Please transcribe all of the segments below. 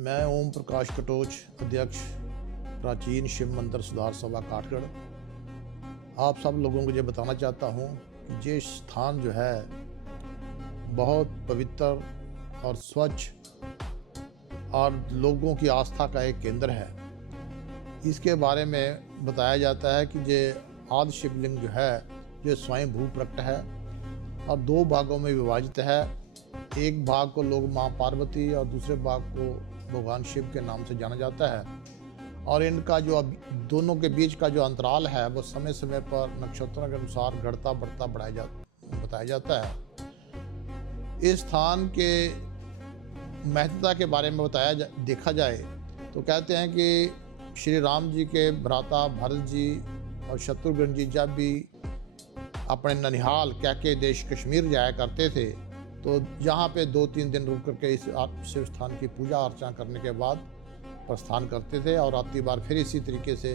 मैं ओम प्रकाश कटोच, अध्यक्ष प्राचीन शिव मंदिर सुधार सभा काठगढ़। आप सब लोगों को ये बताना चाहता हूँ कि ये स्थान जो है बहुत पवित्र और स्वच्छ और लोगों की आस्था का एक केंद्र है। इसके बारे में बताया जाता है कि ये आदि शिवलिंग जो है ये स्वयं भू प्रकट है और दो भागों में विभाजित है। एक भाग को लोग माँ पार्वती और दूसरे भाग को भगवान शिव के नाम से जाना जाता है। और इनका जो दोनों के बीच का जो अंतराल है वो समय समय पर नक्षत्रों के अनुसार घटता बढ़ता बताया जाता है। इस स्थान के महत्वता के बारे में देखा जाए तो कहते हैं कि श्री राम जी के भ्राता भरत जी और शत्रुघ्न जी जब भी अपने ननिहाल कैके देश कश्मीर जाया करते थे तो यहाँ पे 2-3 दिन रुक करके इस शिव स्थान की पूजा अर्चना करने के बाद प्रस्थान करते थे और आती बार फिर इसी तरीके से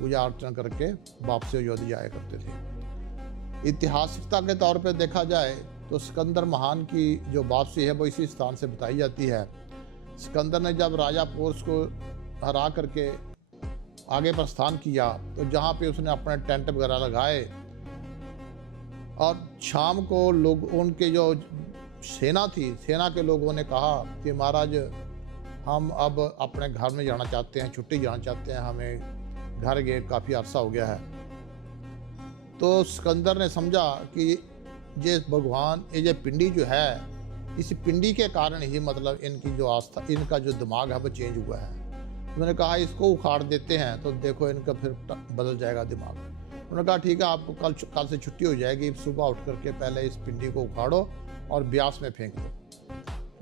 पूजा अर्चना करके वापस अयोध्या जाया करते थे। ऐतिहासिकता के तौर पे देखा जाए तो सिकंदर महान की जो वापसी है वो इसी स्थान से बताई जाती है। सिकंदर ने जब राजा पोर्स को हरा करके आगे प्रस्थान किया तो जहाँ पे उसने अपने टेंट वगैरह लगाए और शाम को लोग उनके जो सेना थी, सेना के लोगों ने कहा कि महाराज हम अब अपने घर में जाना चाहते हैं, छुट्टी जाना चाहते हैं, हमें घर गए काफ़ी अरसा हो गया है। तो सिकंदर ने समझा कि ये भगवान ये पिंडी जो है इस पिंडी के कारण ही मतलब इनकी जो आस्था, इनका जो दिमाग है वो चेंज हुआ है। उन्होंने कहा इसको उखाड़ देते हैं तो देखो इनका फिर बदल जाएगा दिमाग। उन्होंने कहा ठीक है आपको कल से छुट्टी हो जाएगी, सुबह उठ करके पहले इस पिंडी को उखाड़ो और ब्यास में फेंक दो।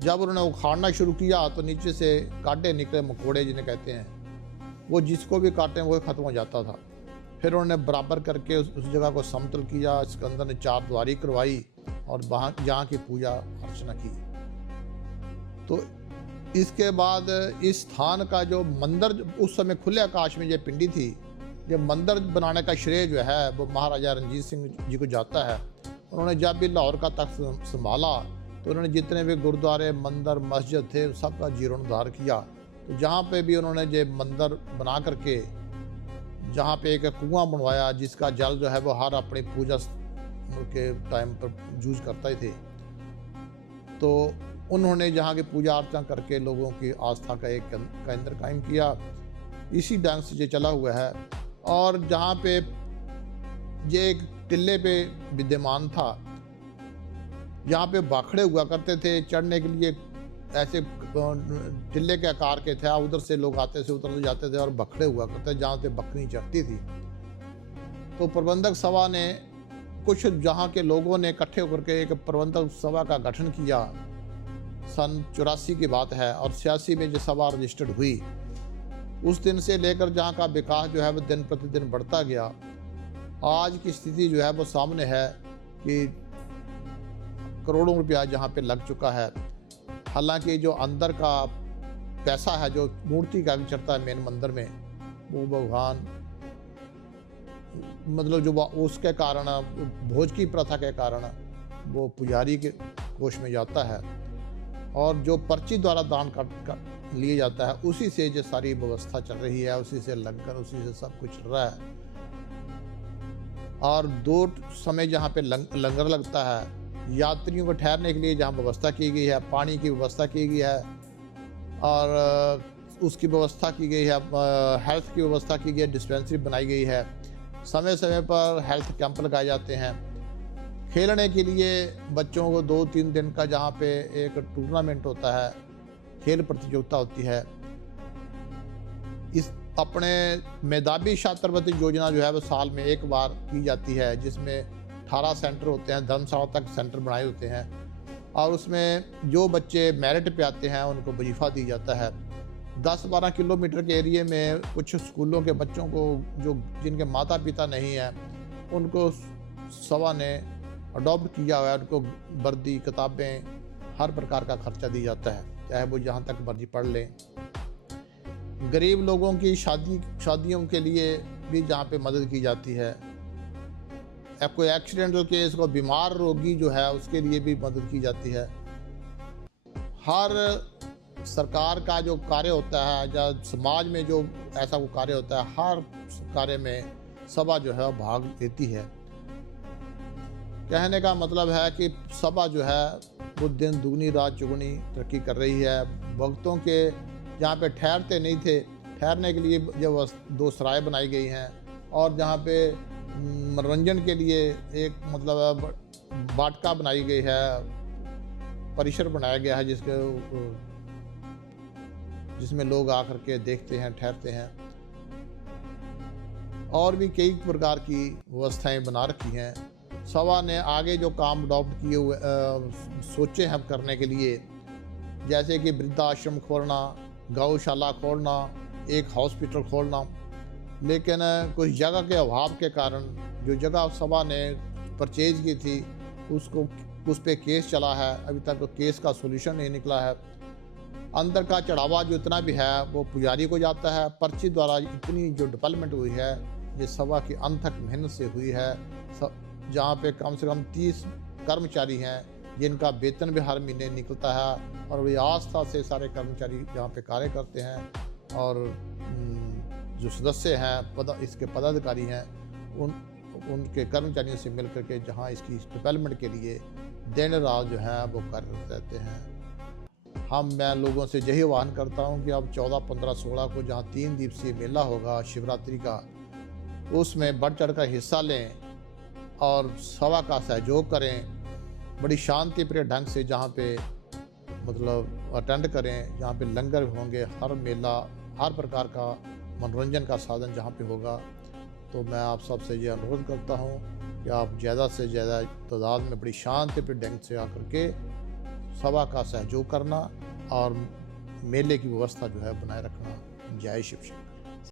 जब उन्होंने उखाड़ना शुरू किया तो नीचे से कांटे निकले, मकोड़े जिन्हें कहते हैं, वो जिसको भी काटें वो खत्म हो जाता था। फिर उन्होंने बराबर करके उस जगह को समतल किया। सिकंदर ने 4 द्वारी करवाई और वहाँ जहाँ की पूजा अर्चना की। तो इसके बाद इस स्थान का जो मंदिर उस समय खुले आकाश में ये पिंडी थी, ये मंदिर बनाने का श्रेय जो है वो महाराजा रणजीत सिंह जी को जाता है। उन्होंने जब भी लाहौर का तख्त संभाला तो उन्होंने जितने भी गुरुद्वारे, मंदिर, मस्जिद थे सबका जीर्णोद्धार किया। तो जहाँ पे भी उन्होंने ये मंदिर बना करके जहाँ पे एक कुआं बनवाया जिसका जल जो है वो हर अपनी पूजा के टाइम पर यूज करता ही थे। तो उन्होंने जहाँ की पूजा अर्चना करके लोगों की आस्था का एक केंद्र कायम किया। इसी ढंग से ये चला हुआ है। और जहाँ पे ये एक टिल्ले पे विद्यमान था, यहाँ पे बाखड़े हुआ करते थे, चढ़ने के लिए ऐसे टिल्ले के आकार के थे, उधर से लोग आते से उतर जाते थे और बखड़े हुआ करते जहाँ से बकरी चढ़ती थी। तो प्रबंधक सभा ने कुछ जहाँ के लोगों ने इकट्ठे होकर के एक प्रबंधक सभा का गठन किया। सन 84 की बात है और 86 में जो सभा रजिस्टर्ड हुई, उस दिन से लेकर जहाँ का विकास जो है वो दिन प्रतिदिन बढ़ता गया। आज की स्थिति जो है वो सामने है कि करोड़ों रुपया जहाँ पे लग चुका है। हालांकि जो अंदर का पैसा है जो मूर्ति का भी चढ़ता है मेन मंदिर में, वो भगवान मतलब जो उसके कारण भोज की प्रथा के कारण वो पुजारी के कोष में जाता है और जो पर्ची द्वारा दान कर लिए जाता है उसी से जो सारी व्यवस्था चल रही है, उसी से लंगर, उसी से सब कुछ चल रहा है। और 2 समय जहाँ पे लंगर लगता है, यात्रियों को ठहरने के लिए जहाँ व्यवस्था की गई है, पानी की व्यवस्था की गई है और उसकी व्यवस्था की गई है, हेल्थ की व्यवस्था की गई है, डिस्पेंसरी बनाई गई है। समय समय पर हेल्थ कैंप लगाए जाते हैं। खेलने के लिए बच्चों को 2-3 दिन का जहाँ पे एक टूर्नामेंट होता है, खेल प्रतियोगिता होती है। इस अपने मेधावी छात्रवृत्ति योजना जो है वो साल में एक बार की जाती है, जिसमें 18 सेंटर होते हैं, धर्मशाला तक सेंटर बनाए होते हैं और उसमें जो बच्चे मेरिट पे आते हैं उनको वजीफा दी जाता है। 10-12 किलोमीटर के एरिए में कुछ स्कूलों के बच्चों को जो जिनके माता पिता नहीं हैं उनको सभा ने अडॉप्ट किया हुआ है। उनको वर्दी, किताबें, हर प्रकार का खर्चा दिया जाता है, चाहे वो जहाँ तक मर्जी पढ़ लें। गरीब लोगों की शादियों के लिए भी जहाँ पे मदद की जाती है। कोई एक्सीडेंटल केस को बीमार रोगी जो है उसके लिए भी मदद की जाती है। हर सरकार का जो कार्य होता है या समाज में जो ऐसा वो कार्य होता है, हर कार्य में सभा जो है भाग लेती है। कहने का मतलब है कि सभा जो है वो दिन दुगनी रात चौगुनी तरक्की कर रही है। भक्तों के जहाँ पे ठहरते नहीं थे, ठहरने के लिए जो 2 सराय बनाई गई हैं, और जहाँ पे मनोरंजन के लिए एक मतलब वाटिका बनाई गई है, परिसर बनाया गया है जिसमें लोग आकर के देखते हैं, ठहरते हैं। और भी कई प्रकार की व्यवस्थाएं बना रखी हैं। सभा ने आगे जो काम अडॉप्ट किए हुए सोचे हैं करने के लिए, जैसे कि वृद्धाश्रम खोलना, गौशाला खोलना, एक हॉस्पिटल खोलना, लेकिन कुछ जगह के अभाव के कारण जो जगह सभा ने परचेज की थी उस पे केस चला है। अभी तक केस का सोल्यूशन नहीं निकला है। अंदर का चढ़ावा जो इतना भी है वो पुजारी को जाता है। पर्ची द्वारा इतनी जो डेवलपमेंट हुई है ये सभा की अनथक मेहनत से हुई है। जहाँ पे कम से कम 30 कर्मचारी हैं जिनका वेतन भी हर महीने निकलता है, और वे आस्था से सारे कर्मचारी यहाँ पे कार्य करते हैं। और जो सदस्य हैं, इसके पदाधिकारी हैं, उनके कर्मचारियों से मिल करके जहाँ इसकी डेवलपमेंट के लिए दिन रात जो है वो कार्यरत रहते हैं। मैं लोगों से यही आह्वान करता हूँ कि अब 14, 15, 16 को जहाँ 3 दिवसीय मेला होगा शिवरात्रि का, उसमें बढ़ चढ़ कर हिस्सा लें और सभा का सहयोग करें। बड़ी शांति प्रिय ढंग से जहाँ पे मतलब अटेंड करें, जहाँ पे लंगर होंगे, हर मेला, हर प्रकार का मनोरंजन का साधन जहाँ पे होगा। तो मैं आप सबसे ये अनुरोध करता हूँ कि आप ज़्यादा से ज़्यादा तादाद में बड़ी शांति प्रिय ढंग से आकर के सभा का सहयोग करना और मेले की व्यवस्था जो है बनाए रखना। जय शिव शंकर।